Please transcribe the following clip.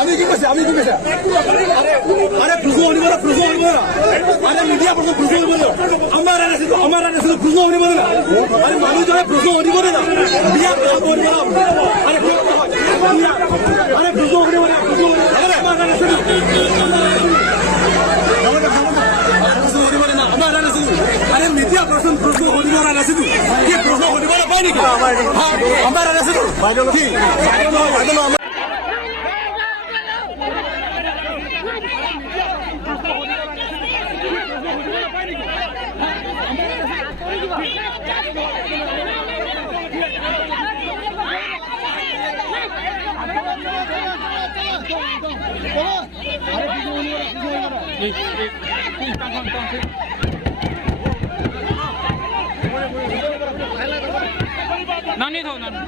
আমি কি কৈছে আরে প্রশ্ন হইব না আরে মিডিয়া প্রশ্ন হইব না আমার আনিছিল প্রশ্ন হইব না আরে মানুষ জনে প্রশ্ন হইব না বিয়া হইব না আরে প্রশ্ন হইব না আমার আনিছিল আরে মিডিয়া প্রশ্ন হইব না আনিছিল কি প্রশ্ন হইব না পাই নাকি আমার আনিছিল কি Nani to nani.